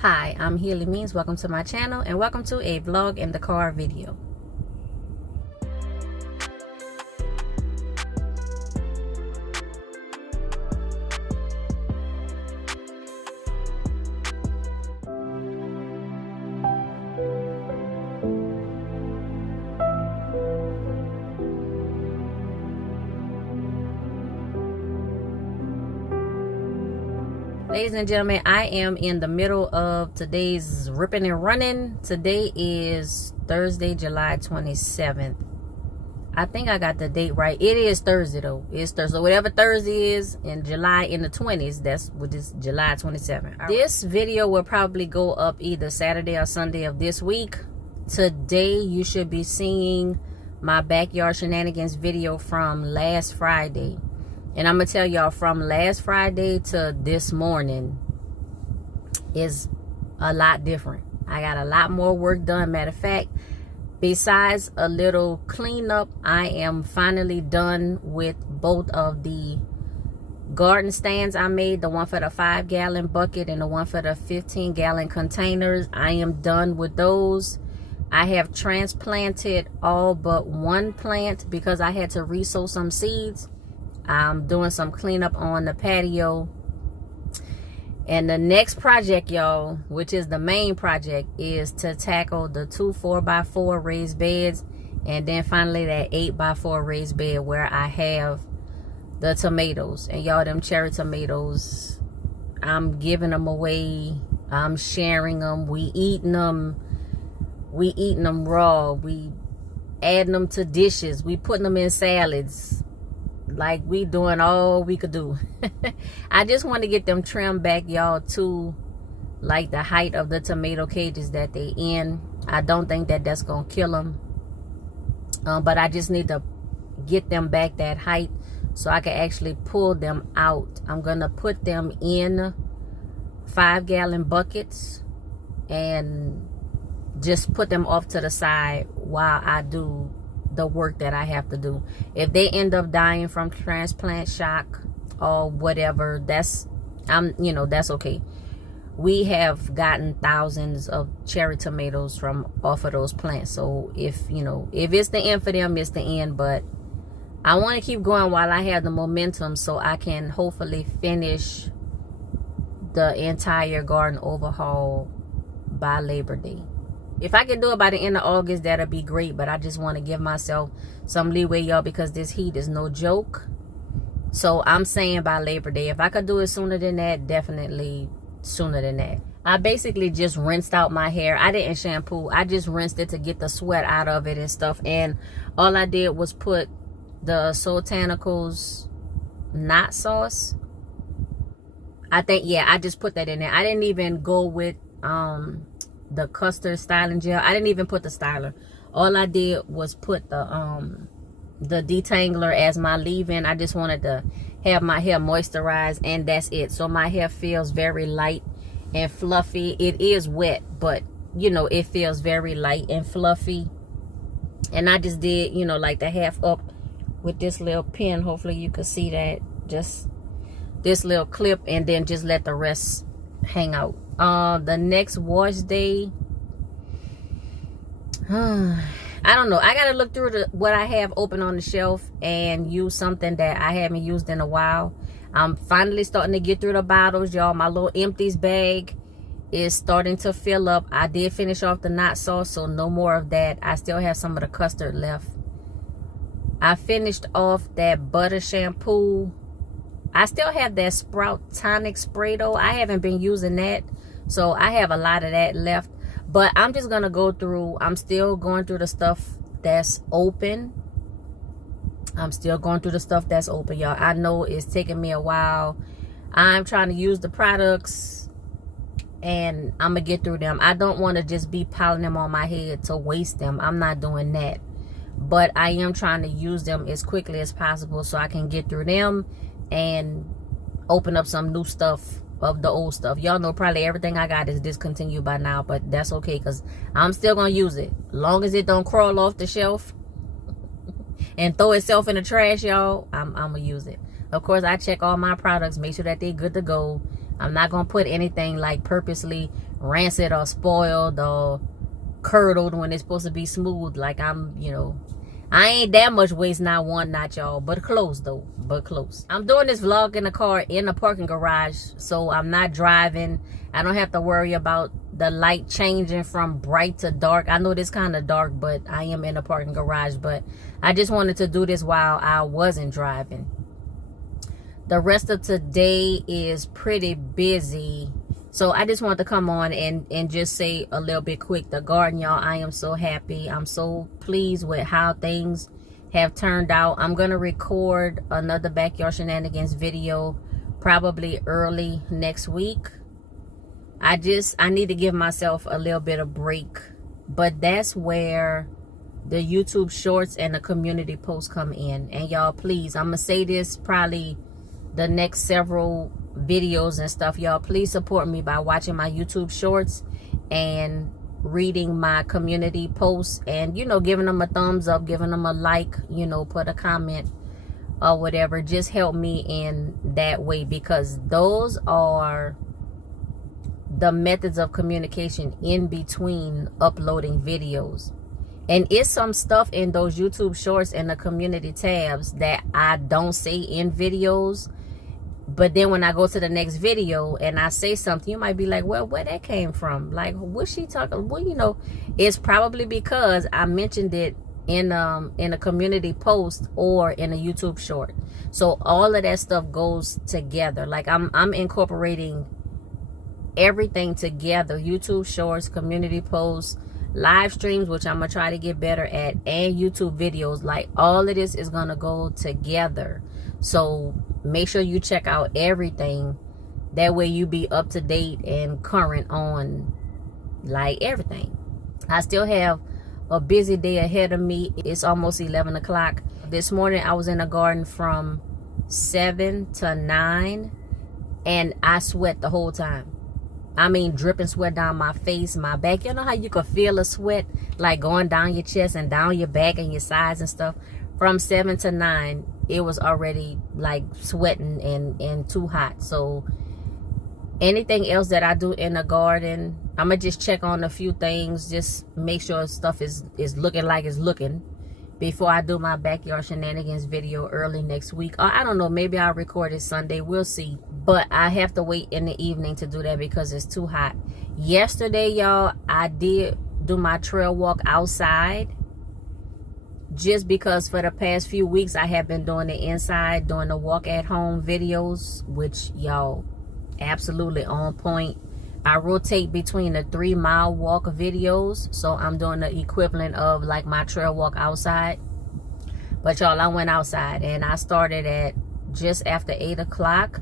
Hi, I'm Healy Means. Welcome to my channel and welcome to a vlog in the car video. Ladies and gentlemen, I am in the middle of today's ripping and running. Today is Thursday, July 27th. I think I got the date right. It is Thursday though. It's Thursday. So whatever Thursday is in July in the 20s, that's what is July 27th. This video will probably go up either Saturday or Sunday of this week. Today you should be seeing my backyard shenanigans video from last Friday. And I'm going to tell y'all, from last Friday to this morning is a lot different. I got a lot more work done. Matter of fact, besides a little cleanup, I am finally done with both of the garden stands I made. The one for the 5-gallon bucket and the one for the 15-gallon containers. I am done with those. I have transplanted all but one plant because I had to resow some seeds. I'm doing some cleanup on the patio. And the next project, y'all, which is the main project, is to tackle the 2 4x4 raised beds. And then finally that 8x4 raised bed where I have the tomatoes. And y'all, them cherry tomatoes, I'm giving them away. I'm sharing them. We eating them. We eating them raw. We adding them to dishes. We putting them in salads. Like, we doing all we could do. I just want to get them trimmed back, y'all, to like the height of the tomato cages that they in. I don't think that that's gonna kill them, but I just need to get them back that height so I can actually pull them out. I'm gonna put them in 5-gallon buckets and just put them off to the side while I do the work that I have to do. If they end up dying from transplant shock or whatever, that's that's okay. We have gotten thousands of cherry tomatoes from off of those plants. So if it's the end for them, it's the end. But I want to keep going while I have the momentum so I can hopefully finish the entire garden overhaul by Labor Day. If I can do it by the end of August, that'll be great. But I just want to give myself some leeway, y'all, because this heat is no joke. So I'm saying by Labor Day. If I could do it sooner than that, definitely sooner than that. I basically just rinsed out my hair. I didn't shampoo. I just rinsed it to get the sweat out of it and stuff. And all I did was put the Soultanicals knot sauce. I think, yeah, I just put that in there. I didn't even go with the custard styling gel. I didn't even put the styler. All I did was put the detangler as my leave-in. I just wanted to have my hair moisturized, and that's it. So my hair feels very light and fluffy. It is wet, but it feels very light and fluffy. And I just did like the half up with this little pin. Hopefully you can see that, just this little clip, and then just let the rest hang out. The next wash day, I don't know. I gotta look through what I have open on the shelf and use something that I haven't used in a while. I'm finally starting to get through the bottles, y'all. My little empties bag is starting to fill up. I did finish off the knot sauce, so no more of that. I still have some of the custard left. I finished off that butter shampoo. I still have that Sprout tonic spray though. I haven't been using that, so I have a lot of that left. But I'm just gonna go through. I'm still going through the stuff that's open. I'm still going through the stuff that's open, y'all. I know it's taking me a while. I'm trying to use the products and I'm gonna get through them. I don't want to just be piling them on my head to waste them. I'm not doing that. But I am trying to use them as quickly as possible so I can get through them and open up some new stuff of the old stuff. Y'all know probably everything I got is discontinued by now, but that's okay because I'm still gonna use it. Long as it don't crawl off the shelf and throw itself in the trash, y'all, I'm gonna use it. Of course, I check all my products, make sure that they're good to go. I'm not gonna put anything like purposely rancid or spoiled or curdled when it's supposed to be smooth. Like I'm, you know, I ain't that much waste, not one, not y'all, but close though, but close. I'm doing this vlog in the car in the parking garage, so I'm not driving. I don't have to worry about the light changing from bright to dark. I know this kind of dark, but I am in the parking garage. But I just wanted to do this while I wasn't driving. The rest of today is pretty busy, so I just wanted to come on and just say a little bit quick. The garden, y'all, I am so happy. I'm so pleased with how things have turned out. I'm gonna record another backyard shenanigans video probably early next week. I need to give myself a little bit of break, but that's where the YouTube shorts and the community posts come in. And y'all, please, I'm gonna say this probably the next several videos and stuff. Y'all, please support me by watching my YouTube shorts and reading my community posts, and, you know, giving them a thumbs up, giving them a like, you know, put a comment or whatever. Just help me in that way, because those are the methods of communication in between uploading videos. And it's some stuff in those YouTube shorts and the community tabs that I don't say in videos, but then when I go to the next video and I say something, you might be like, well, where that came from? Like, what's she talking? Well, you know, it's probably because I mentioned it in a community post or in a YouTube short. So all of that stuff goes together. Like I'm incorporating everything together: YouTube shorts, community posts, live streams, which I'm gonna try to get better at, and YouTube videos. Like all of this is gonna go together. So make sure you check out everything. That way you be up to date and current on like everything. I still have a busy day ahead of me. It's almost 11 o'clock. This morning I was in the garden from 7 to 9 and I sweat the whole time. I mean, dripping sweat down my face, my back. You know how you could feel a sweat like going down your chest and down your back and your sides and stuff? From 7 to 9, it was already like sweating and too hot. So anything else that I do in the garden, I'm gonna just check on a few things, just make sure stuff is looking like it's looking before I do my backyard shenanigans video early next week. Or I don't know, maybe I'll record it Sunday, we'll see. But I have to wait in the evening to do that because it's too hot. Yesterday, y'all, I did do my trail walk outside, just because for the past few weeks I have been doing it inside, doing the walk at home videos, which y'all, absolutely on point. I rotate between the 3-mile walk videos, so I'm doing the equivalent of like my trail walk outside. But y'all, I went outside and I started at just after 8 o'clock.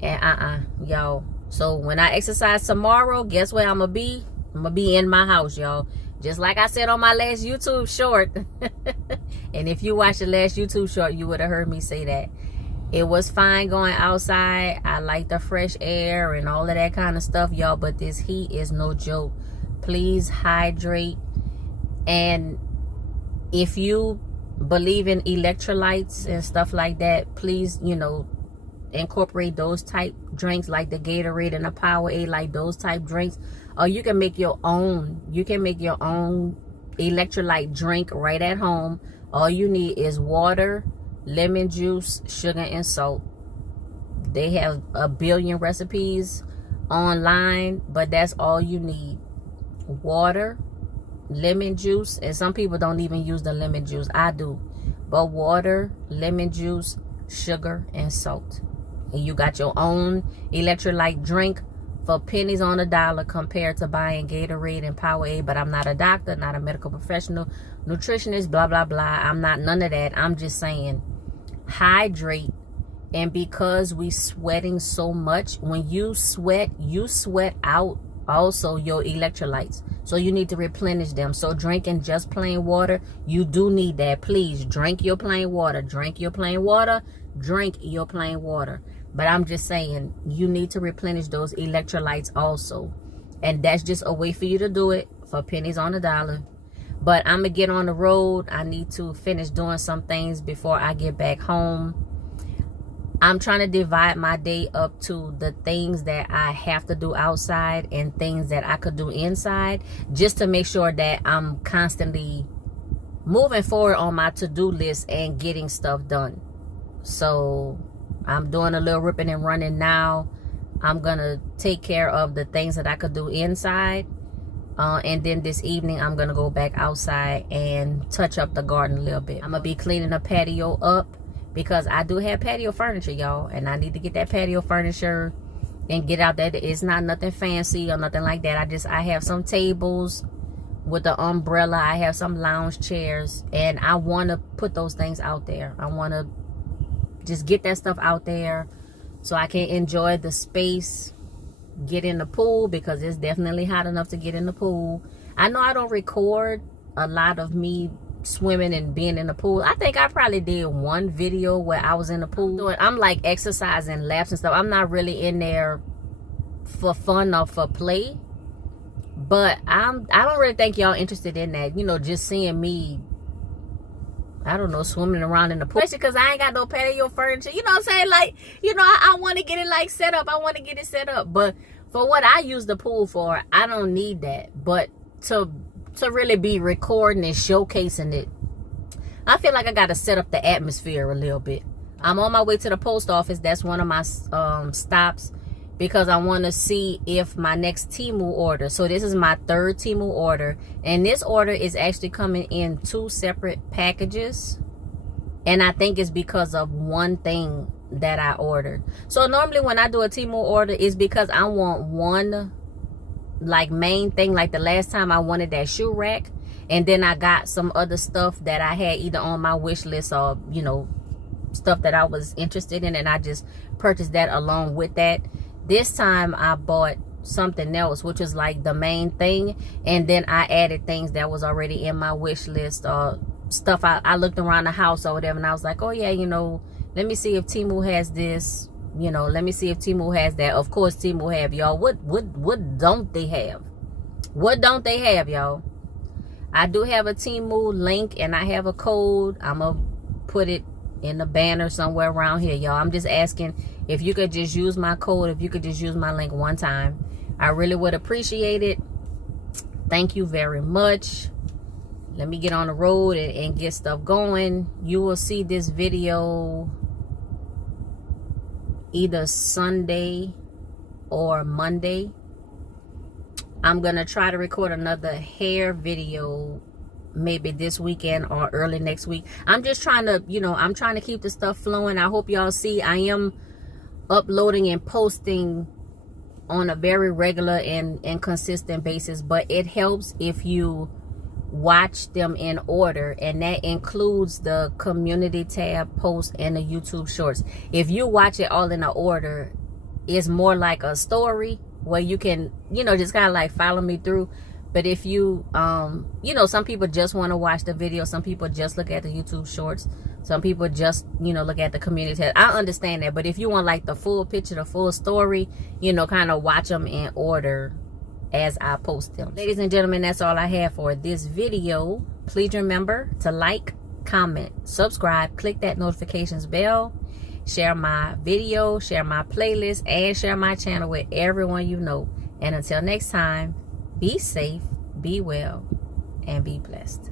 And y'all, so when I exercise tomorrow, guess where I'm gonna be? I'm gonna be in my house, y'all. Just like I said on my last YouTube short. And if you watched the last YouTube short, you would have heard me say that. It was fine going outside. I like the fresh air and all of that kind of stuff, y'all. But this heat is no joke. Please hydrate. And if you believe in electrolytes and stuff like that, please, you know, incorporate those type drinks like the Gatorade and the Powerade, like those type drinks. Or you can make your own. You can make your own electrolyte drink right at home. All you need is water, lemon juice, sugar, and salt. They have a billion recipes online, but that's all you need. Water, lemon juice, and some people don't even use the lemon juice. I do. But water, lemon juice, sugar, and salt. And you got your own electrolyte drink for pennies on the dollar compared to buying Gatorade and Powerade. But I'm not a doctor, not a medical professional, nutritionist, blah, blah, blah. I'm not none of that. I'm just saying, hydrate. And because we sweating so much, when you sweat out also your electrolytes. So you need to replenish them. So drinking just plain water, you do need that. Please drink your plain water. Drink your plain water. Drink your plain water. But I'm just saying, you need to replenish those electrolytes also. And that's just a way for you to do it for pennies on the dollar. But I'm going to get on the road. I need to finish doing some things before I get back home. I'm trying to divide my day up to the things that I have to do outside and things that I could do inside, just to make sure that I'm constantly moving forward on my to-do list and getting stuff done. So I'm doing a little ripping and running now. I'm gonna take care of the things that I could do inside, and then this evening I'm gonna go back outside and touch up the garden a little bit. I'm gonna be cleaning the patio up because I do have patio furniture, y'all, and I need to get that patio furniture and get out there. It's not nothing fancy or nothing like that. I have some tables with the umbrella. I have some lounge chairs, and I want to put those things out there. I want to just get that stuff out there so I can enjoy the space, get in the pool, because it's definitely hot enough to get in the pool. I know I don't record a lot of me swimming and being in the pool. I think I probably did one video where I was in the pool. I'm like exercising laps and stuff. I'm not really in there for fun or for play. But I don't really think y'all interested in that. You know, just seeing me, I don't know, swimming around in the pool. Especially because I ain't got no patio furniture. You know what I'm saying? Like, you know, I want to get it like set up. I want to get it set up. But for what I use the pool for, I don't need that. But to really be recording and showcasing it, I feel like I got to set up the atmosphere a little bit. I'm on my way to the post office. That's one of my stops, because I want to see if my next TEMU order. So this is my third TEMU order, and this order is actually coming in 2 separate packages, and I think it's because of one thing that I ordered. So normally when I do a TEMU order, it's because I want one like main thing. Like the last time I wanted that shoe rack, and then I got some other stuff that I had either on my wish list or, you know, stuff that I was interested in, and I just purchased that along with that. This time I bought something else, which was like the main thing, and then I added things that was already in my wish list, or stuff I looked around the house or whatever, and I was like, oh yeah, you know, let me see if TEMU has this, you know, let me see if TEMU has that. Of course TEMU have, y'all. What don't they have? What don't they have, y'all? I do have a TEMU link, and I have a code. I'm gonna put it in the banner somewhere around here, y'all. I'm just asking if you could just use my code, if you could just use my link one time. I really would appreciate it. Thank you very much. Let me get on the road and get stuff going. You will see this video either Sunday or Monday. I'm gonna try to record another hair video maybe this weekend or early next week. I'm just trying to, you know, I'm trying to keep the stuff flowing. I hope y'all see I am uploading and posting on a very regular and consistent basis, but it helps if you watch them in order, and that includes the community tab post and the YouTube shorts. If you watch it all in a order, it's more like a story where you can, you know, just kind of like follow me through. But if you, you know, some people just want to watch the video. Some people just look at the YouTube shorts. Some people just, you know, look at the community tab. I understand that. But if you want like the full picture, the full story, you know, kind of watch them in order as I post them. Ladies and gentlemen, that's all I have for this video. Please remember to like, comment, subscribe, click that notifications bell, share my video, share my playlist, and share my channel with everyone you know. And until next time, be safe, be well, and be blessed.